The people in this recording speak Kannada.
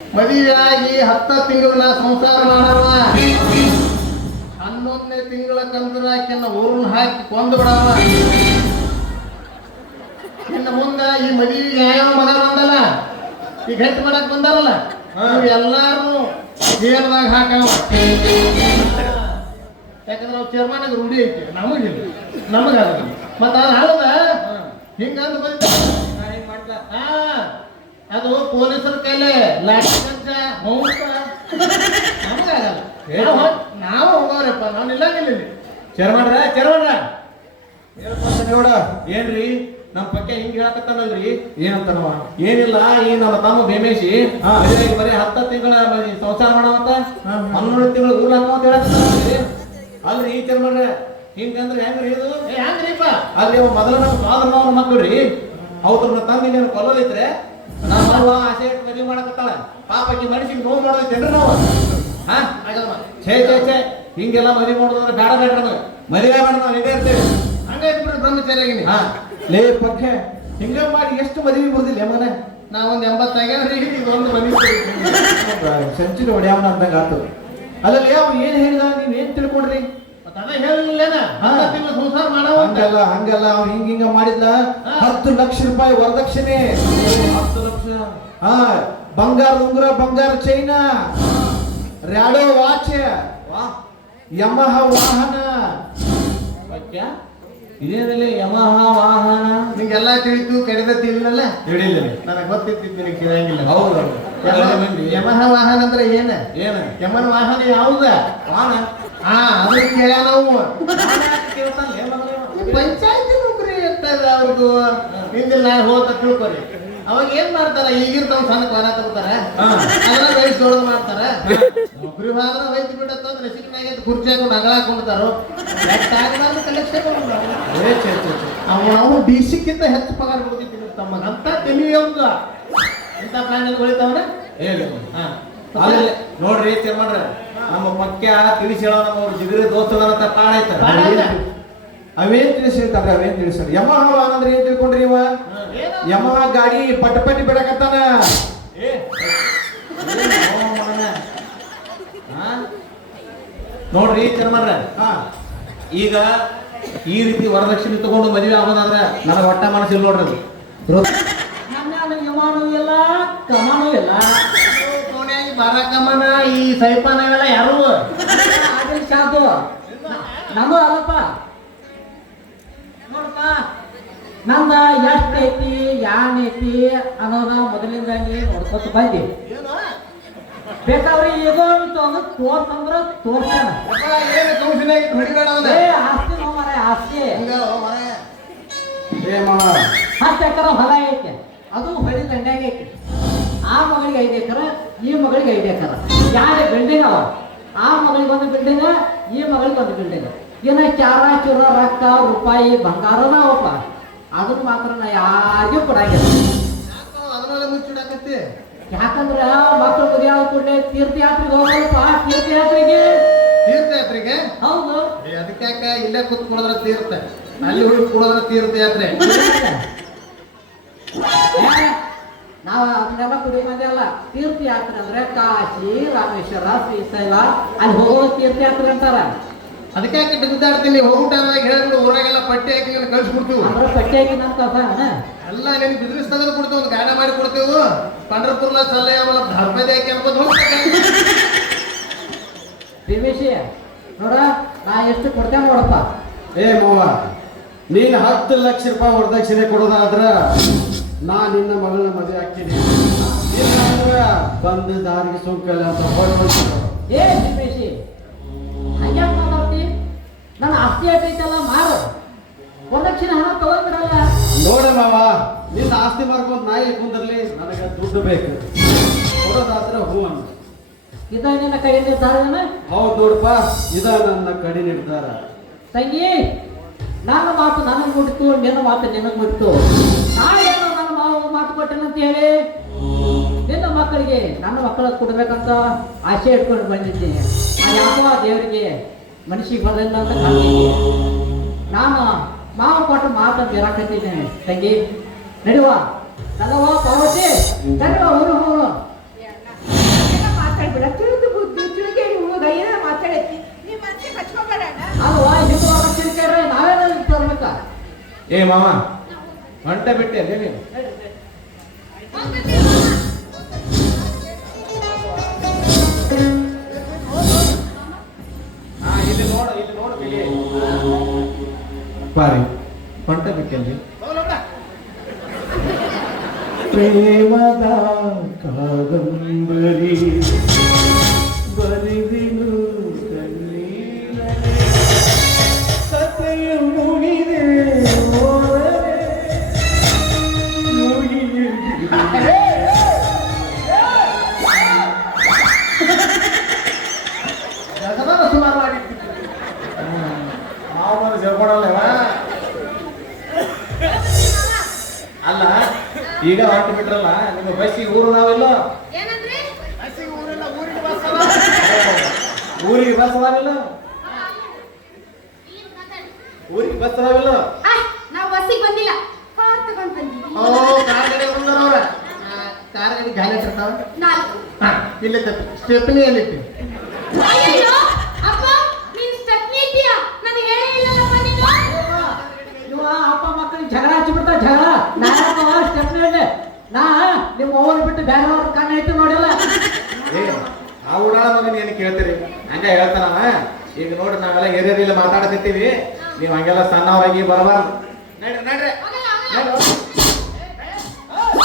ಮದುವೆಯಾಗಿ ಹತ್ತ ತಿಂಗಳ ಸಂಸಾರ ಮಾಡವ ಹನ್ನೊಂದನೇ ತಿಂಗಳ ಕಂದ್ರ ಕೆನ್ನ ಊರನ್ನ ಹಾಕಿ ಕೊಂದು ಬಿಡವ ಇನ್ನು ಮುಂದ ಈ ಮದುವೆಗೆ ಯಾವ ಮಗ ಬಂದಲ್ಲ? ಈಗ ಹೆಟ್ಟು ಮಾಡಕ್ ಬಂದಾರಲ್ಲ? ಎಲ್ಲಾರು ಜೇಲ್ದಾಗ ಹಾಕವ ಯಾಕಂದ್ರೆ ನಾವು ಚೇರ್ಮನ್ ರೂಢಿ ಐತಿ. ನಮಗಿಲ್ಲ ನಮಗಲ್ಲ ಮತ್ತ ಅದು ಹೌದ ಹಿಂಗಂತ ಬಂದ ಹಾ. ಅದು ಪೊಲೀಸರ ಕೈಲೆ ಲಾಠಿ ಕಜ್ಜ ಮೌಂಟ ನಮಗಾಗಲ್ಲ ನಾವು- ನಾವು ಹೋಗೋರಪ್ಪ ಇಲ್ಲ ನಿಲ್ಲಂಗಿಲ್ಲ ಇಲ್ಲಿ ಚರ್ಮಣ್ರ ಚೇರ್ಮನ್ರ ನೋಡ ಏನ್ರಿ? ನಮ್ಮ ಪಕ್ಕ ಹಿಂಗ್ ಹೇಳಕತ್ತಾನಲ್ರಿ? ಏನಂತನವ? ಏನಿಲ್ಲ ಈ ನಮ್ಮ ತಮ್ಮ ಭೀಮೇಶಿ ಬರೀ ಹತ್ತ ತಿಂಗಳ ಸಂಸಾರ ಮಾಡವಂತ ಅಂತ ಹಾ. ಹನ್ನೊಂದು ತಿಂಗಳು ಊರ್ ಹಾಕುವಂತ ಹೇಳಕತ್ತಾನಲ್ರಿ? ಅಲ್ರಿ ಚೇರ್ಮನ್ರ ಹಿಂಗಂದ್ರೆ ಹೆಂಗ್ರಿ ಇದು? ಹೆಂಗ್ರಿಪ್ಪ. ಅಲ್ಲಿ ಅವ ಮೊದಲ ನಮ್ಮ ಫಾದರ್ ಮಾವನ ಮಕ್ಕಳ್ರಿ ಅವ್ರನ್ನ ತಂದು ನೀನು ಕೊಲ್ಲೋದೈತ್ರೆ ನಮ್ಮ ಆಸೆ ಇಟ್ಟು ಮದುವೆ ಮಾಡಕತ್ತಾಳ. ಪಾಪಕ್ಕೆ ಮನುಷ್ಯಗೆ ನೋವು ಮಾಡೋದೈತೇನ್ರಿ ನಾವು? ಹಾ? ಛೇ ಛೇ ಛೇ. ಹಿಂಗೆಲ್ಲ ಮದುವೆ ಮಾಡೋದಂದ್ರೆ ಬೇಡ ಬೇಡ ನಮಗೆ. ಮದುವೆ ಬೇಡ ನಾವು ಇದೇ ಇರ್ತೇವೆ. ಬಿಡ್ರಿ ಬ್ರಹ್ಮಚಾರ್ಯ ಹಾ. ಲೇ ಪಕ್ಕೆ ಹಿಂಗೇ ಮಾಡಿ ಎಷ್ಟು ಮದುವೆ ಬರ್ದಿಲ್ಲ ಮನೆ ನಾ ಒಂದ್ ಎಂಬತ್ತಾಗ್ಯಾವ್ರಿ ಒಂದು ಮನೆ ಸೆಂಚುರಿ ಹೊಡ್ಯಾವನ ಅಂದಾಗ ಆತು. ಅಲ್ಲಲ್ಲಿ ಅವ್ನು ಏನು ಹೇಳಿದ? ನೀನು ಏನು ತಿಳ್ಕೊಂಡ್ರಿ? ಹಂಗಲ್ಲ ಹಂಗಲ್ಲ ಅವ್ ಹಿಂಗ ಹಿಂಗ ಮಾಡಿದ್ಲ. ಹತ್ತು ಲಕ್ಷ ರೂಪಾಯಿ ವರದಕ್ಷಿಣೆ. ಹತ್ತು ಲಕ್ಷ? ಹಾ ಬಂಗಾರ ಉಂಗುರ ಬಂಗಾರ ಚೈನ ರ್ಯಾಡೋ ವಾಚ್ ವಾ ಯಮಹ ವಾಹನ. ಇದೇನಲ್ಲಿ ಯಮಹ ವಾಹನ? ನಿಂಗೆಲ್ಲ ತಿಳಿತು ಕಡಿದ ತಿಳಿನಲ್ಲ ತಿಳಿಲ್ಲ ನನಗೆ ಗೊತ್ತಿತ್ತು ನಿನಗೆ ತಿಳಿಯಂಗಿಲ್ಲ. ಹೌದು ಯಮಹ ವಾಹನ ಅಂದ್ರೆ ಏನ? ಏನ? ಯಮನ ವಾಹನ ಯಾವ್ದ? ವಾಹನ. ಹಾ ಅದಕ್ಕೆ ಕೇಳ ನಾವು? ಪಂಚಾಯತಿ ನೌಕರಿ ಇರ್ತದ ಅವ್ರದ್ದು ಹಿಂದಿನ ನಾ ಹೋದ ತಿಳ್ಕೊರಿ. ಅವಾಗ ಏನ್ ಮಾಡ್ತಾರ? ಈಗಿರ್ತಾವ ಸಣ್ಣ ಕೊರ ತಗೋತಾರ. ಅದನ್ನ ವಯಸ್ಸು ದೊಡ್ಡದು ಮಾಡ್ತಾರ. ನೌಕರಿ ಮಾತ್ರ ವಯಸ್ಸು ಬಿಟ್ಟಂದ್ರೆ ರೆಸಿಗ್ನಾಗ ಕುರ್ಚಿ ಹಾಕೊಂಡು ಅಗಳ ಹಾಕೊಂಡ್ತಾರೋ ಕಲೆಕ್ಷನ್ ಏ ಛೆ, ಛೆ, ಛೆ. ಅವನು ಡಿಸಿಕ್ಕಿಂತ ಹೆಚ್ಚು ಪಗಾರ ಕೊಡ್ತಿದ್ದೀನಿ ತಮ್ಮ ಅಂತ ತೆಲಿ ಒಂದು. ಇಂಥ ಪ್ಲಾನ್ ಉಳಿತಾವನ ಹೇಳಿ ಹಾ. ಅಲ್ಲಿ ನೋಡ್ರಿ ಮಾಡ್ರ ನಮ್ಮ ಪಕ್ಯ ತಿಳಿಸಿ ಹೇಳೋಣ ನಮ್ಮ ಜಿಗರಿ ದೋಸ್ತದಂತ ಪಾಡ ಐತ. ಅವೇನ್ ತಿಳಿಸಿರ್ತಾರ ಅವೇನ್ ತಿಳಿಸ್ತಾರೆ? ಯಮಹ ಅಂದ್ರೆ ಏನ್ ತಿಳ್ಕೊಂಡ್ರಿ ಇವ? ಯಮಹ ಗಾಡಿ ಪಟ್ ಪಟ್ಟಿ ಬಿಡಕತ್ತಾನ? ನೋಡ್ರಿ ಚೇರ್ಮನ್ರ ಈಗ ಈ ರೀತಿ ವರದಕ್ಷಿಣೆ ತಗೊಂಡು ಮದುವೆ ಆಗೋದಾದ್ರೆ ನನಗೆ ಒಟ್ಟ ಮನಸ್ಸಿಲ್ಲ ನೋಡ್ರಿ ಇಲ್ಲ ಕಮಾನು ಇಲ್ಲ ಬರ ಕಮನ ಈ ಸೈಪಾನ ಎಲ್ಲ ಯಾರು ಶಾದು ನಮ್ಮ ಅಲ್ಲಪ್ಪ ನೋಡಪ್ಪ ನಂದ ಎಷ್ಟ್ ಐತಿ ಯಾನ್ ಐತಿ ಅನ್ನೋದ ಮೊದಲಿಂದಾಗಿ ನೋಡ್ಕೊತ ಬಂದಿ. ಬೇಕಾದ್ರೆ ಏನೋ ಒಂದು ತೋರ್ಸಂದ್ರ ತೋರ್ಸ್ಯಾನ. ಆಸ್ತಿ ನೋ ಮರ ಆಸ್ತಿ. ಏ ಮಾವ ಹತ್ತು ಎಕರೆ ಹೊಲ ಐತೆ. ಅದು ಹೊಳಿ ದಂಡ್ಯಾಗ ಐತಿ. ಆ ಮಗಳಿಗೆ ಐದು ಎಕರೆ ಈ ಮಗಳಿಗೆ ಐದು ಎಕರೆ. ಯಾರು ಬಿಲ್ಡಿಂಗ್ ಅವ ಆ ಮಗಳಿಗೆ ಒಂದು ಬಿಲ್ಡಿಂಗ್ ಈ ಮಗಳಿಗೆ ಒಂದು ಬಿಲ್ಡಿಂಗ್ ಏನ ಚಾರ ಚೂರ ರಕ್ತ ರೂಪಾಯಿ ಬಂಗಾರನ ಅವಪ್ಪ ಅದನ್ನ ಮಾತ್ರ ನಾ ಯಾರಿಗೂ ಕೊಡಂಗಿಲ್ಲ. ಅದನ್ನೆಲ್ಲ ಮುಚ್ಚಿಡಕತ್ತಿ? ಯಾಕಂದ್ರ ಮಕ್ಕಳು ಕುದಿಯಾದ ಕೂಡ ಕೂಡಲೇ ತೀರ್ಥಯಾತ್ರೆಗೆ ಹೋಗಲ್ಲಪ್ಪ ತೀರ್ಥಯಾತ್ರೆಗೆ. ತೀರ್ಥಯಾತ್ರೆಗೆ? ಹೌದು. ಅದಕ್ಕೆ ಯಾಕ ಇಲ್ಲೇ ಕೂತ್ ಕುಡಿದ್ರೆ ತೀರ್ಥ? ಅಲ್ಲಿ ಹೋಗಿ ಕುಡಿದ್ರೆ ತೀರ್ಥಯಾತ್ರೆ? ನಾವು ಅದನ್ನೆಲ್ಲ ಕುಡಿ ಮಂದಿ ಅಲ್ಲ. ತೀರ್ಥಯಾತ್ರೆ ಅಂದ್ರೆ ಕಾಶಿ ರಾಮೇಶ್ವರ ಶ್ರೀಶೈಲ ಅಲ್ಲಿ ಹೋಗೋ ತೀರ್ಥಯಾತ್ರೆ ಅಂತಾರ. ಅದಕ್ಕೆ ಯಾಕೆ ಬಿದ್ದಾಡ್ತೀನಿ ಹೋಗ್ಬಿಟ್ಟಾಗ ಹೇಳ್ಬಿಡು ಊರಾಗೆಲ್ಲ ಪಟ್ಟಿ ಹಾಕಿ ಕಳ್ಸಿಬಿಡ್ತೀವಿ ಕಳ್ಸ್ಬಿಡ್ತೀವಿ. ಅಂದ್ರೆ ಪಟ್ಟಿ ಹಾಕಿನಂತ ಎಲ್ಲ ನಿನ್ ಬಿದ್ರಿಸ್ ತೆಗೆದು ಕೊಡ್ತೀವಿ ಒಂದು ಗಾಡ ಮಾಡಿ ಕೊಡ್ತೀವಿ. ಪಂಡ್ರಪುರ್ನ ಸಲ್ಲೆ ಆಮೇಲೆ ಧರ್ಮದ ಹಾಕಿ ಭೀಮೇಶಿ ನೋಡ ನಾ ಎಷ್ಟು ಕೊಡ್ತೇನೆ ನೋಡಪ್ಪ. ಏ ಮಾವ ನೀನ್ ಹತ್ತು ಲಕ್ಷ ರೂಪಾಯಿ ವರದಕ್ಷಿಣೆ ಕೊಡೋದಾದ್ರ ನಾ ನಿನ್ನ ಮಗಳನ್ನ ಮದುವೆ ಹಾಕ್ತೀನಿ ಇಲ್ಲಾಂದ್ರ ಬಂದ ದಾರಿಗೆ ಸುಂಕಲ್ಲ ಅಂತ ಹೊರಡ್ಬಿಡ್ತಾರೆ. ಏ ಮಾತಾಡ್ತಿ ನನ್ನ ಆಸ್ತಿ ಐತಲ್ಲ ಮಾರು. ವರದಕ್ಷಿಣೆ ಹಣ ತಗೊಂಡ್ಬಿಡಲ್ಲ ನೋಡ ಮಾವ ನಿನ್ನ ಆಸ್ತಿ ಮಾರ್ಕೊಂಡು ನಾಯಿ ಕುಂದಿರ್ಲಿ ನನಗೆ ದುಡ್ಡು ಬೇಕು. ಕೊಡೋದಾದ್ರೆ ಹೂ ಅನ್ನ ಇದ ನಿನ್ನ ಕೈ ನಿರ್ಧಾರ ಹೌದು ನೋಡಪ್ಪ ಇದ ನನ್ನ ಕಡಿ ನಿರ್ಧಾರ. ತಂಗಿ ನನ್ನ ಮಾತು ನನಗೆ ಮುಟ್ಟಿತು ನಿನ್ನ ಮಾತು ನಿನಗೆ ಮುಟ್ಟಿತು ನಾಳೇನೋ ನನ್ನ ಮಾವ ಮಾತು ಕೊಟ್ಟೆನಂತ ಹೇಳಿ ನಿನ್ನ ಮಕ್ಕಳಿಗೆ ನನ್ನ ಮಕ್ಕಳ ಕೊಡ್ಬೇಕಂತ ಆಸೆ ಇಟ್ಕೊಂಡು ಬಂದಿದ್ದೀನಿ. ಅದು ಯಾಕೋ ದೇವರಿಗೆ ಮನಸ್ಸಿಗೆ ಬರಲಿಲ್ಲ ಅಂತ ನಾನು ಮಾವ ಕೊಟ್ಟು ಮಾತು ಬೀರಾಕತ್ತಿದ್ದೇನೆ ತಂಗಿ, ನಡಿವ ನಲ್ಲವ ಪಾವತಿ ನಡಿವ, ಊರು ಹೋಗು ಬುದ್ಧಿ ನಿಮ್ಮ ಏ ಮಾವ ಹೊಂಟ ಬಿಟ್ಟೆ ನೀನು? ಬಾರಿ ಹೊಂಟ ಬಿಟ್ಟಲ್ಲಿ ಪ್ರೇಮದ ಕಾದಂಬರಿ ಈಗ ಹಾಕಿ ಬಿಟ್ರಲ್ಲ ನಿಮ್ಮ ಬಸ್ಸಿಗೆ ಊರು ನಾವೆಲ್ಲ? ಊರಿಗೆ ಬಸ್ ಅದಾವಿಲ್ಲ ಊರಿಗೆ ಬಸ್ ಅದಾವಿಲ್ಲ ನಾವು ಬಸ್ಸಿಗೆ ಬಂದಿಲ್ಲ. ಕಾರ್ ತಗೊಂಡ್ ಬಂದಿವಿ. ಓ ಕಾರ್ ಗಾಡಿ ಬಂದಾರ ಅವ್ರ ಕಾರ್ ಗಾಡಿ ಗಾಲಿ ನಾಲ್ಕು. ಇಲ್ಲಿ ಸ್ಟೆಪ್ನಿ ಎಲ್ಲಿಟ್ಟಿ ಆ ಉಡಾಳ ಮಗನ ಏನು ಕೇಳ್ತೀರಿ ಹಂಗ ಹೇಳ್ತಾನವ ಈಗ ನೋಡ್ರಿ ನಾವೆಲ್ಲ ಹಿರಿಯರಿಲ್ಲ ಮಾತಾಡಕತ್ತೀವಿ ನೀವು ಹಂಗೆಲ್ಲ ಸಣ್ಣವರಾಗಿ ಬರಬಾರ್ದು ನಡ್ರಿ ನಡ್ರಿ ಹೋಗಲ್ಲ, ಹೋಗಲ್ಲ. ನಡ್ರಿ